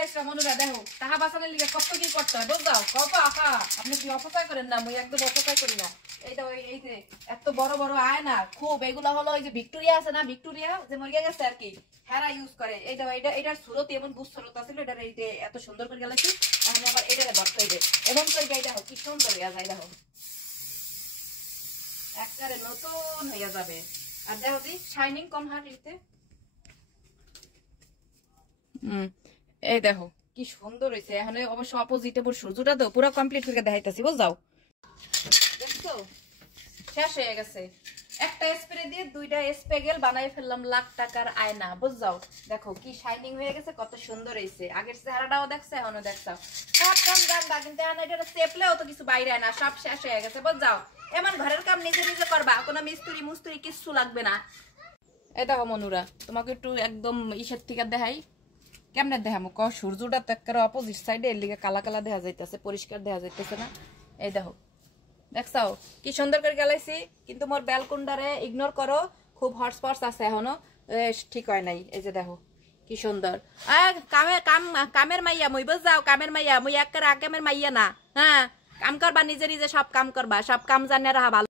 লাগাইছো মনুরা দেখো টাকা বাঁচানোর লিগে কত কি করতে হয় বুঝদাও কত আহা আপনি কি অপচয় করেন না মুই একদম অপচয় করি না এইটা এই যে এত বড় বড় আয়না খুব এগুলা হলো ওই যে ভিক্টোরিয়া আছে না ভিক্টোরিয়া যে মরে গেছে আর কি হেরা ইউজ করে এইটা এটার সুরত এমন বুঝছরত আছিল এটার এই যে এত সুন্দর করে গেলাছি এখন আবার এটারে ধরতে হইবে এমন করে গাইডা হোক কি সুন্দর হইয়া যায় দেখো একবারে নতুন হইয়া যাবে আর দেখো দি শাইনিং কম হাটিতে এই দেখো কি সুন্দর হয়েছে এখন অবশ্য অপোজিটে পুরো সূর্যটা তো পুরো কমপ্লিট করে দেখাইতেছি বুঝাও দেখছো শেষ হয়ে গেছে একটা স্প্রে দিয়ে দুইটা স্পেগেল বানাই ফেললাম লাখ টাকার আয়না বুঝাও দেখো কি শাইনিং হয়ে গেছে কত সুন্দর হয়েছে আগের চেহারাটাও দেখছে এখনো দেখছো সব কাম জানবা কিন্তু এখন এটা চেপলেও তো কিছু বাইরে না সব শেষ হয়ে গেছে বুঝাও এমন ঘরের কাম নিজে নিজে করবা কোনো মিস্ত্রি মুস্ত্রি কিচ্ছু লাগবে না এই দেখো মনুরা তোমাকে একটু একদম ইসের থেকে দেখাই কেমনে দেখামো ক সূর্যটা তো একেবারে অপোজিট সাইডে এর লিগে কালা কালা দেখা যাইতেছে পরিষ্কার দেখা যাইতেছে না এই দেখো দেখছাও কি সুন্দর করে গেলাইছি কিন্তু মোর ব্যালকন্ডারে ইগনোর করো খুব হটস্পটস আছে এখনো ঠিক হয় নাই এই যে দেখো কি সুন্দর কামের মাইয়া মুই বুঝাও কামের মাইয়া মুই একেবারে আকামের মাইয়া না হ্যাঁ কাম করবা নিজে নিজে সব কাম করবা সব কাম জানে রাহা ভালো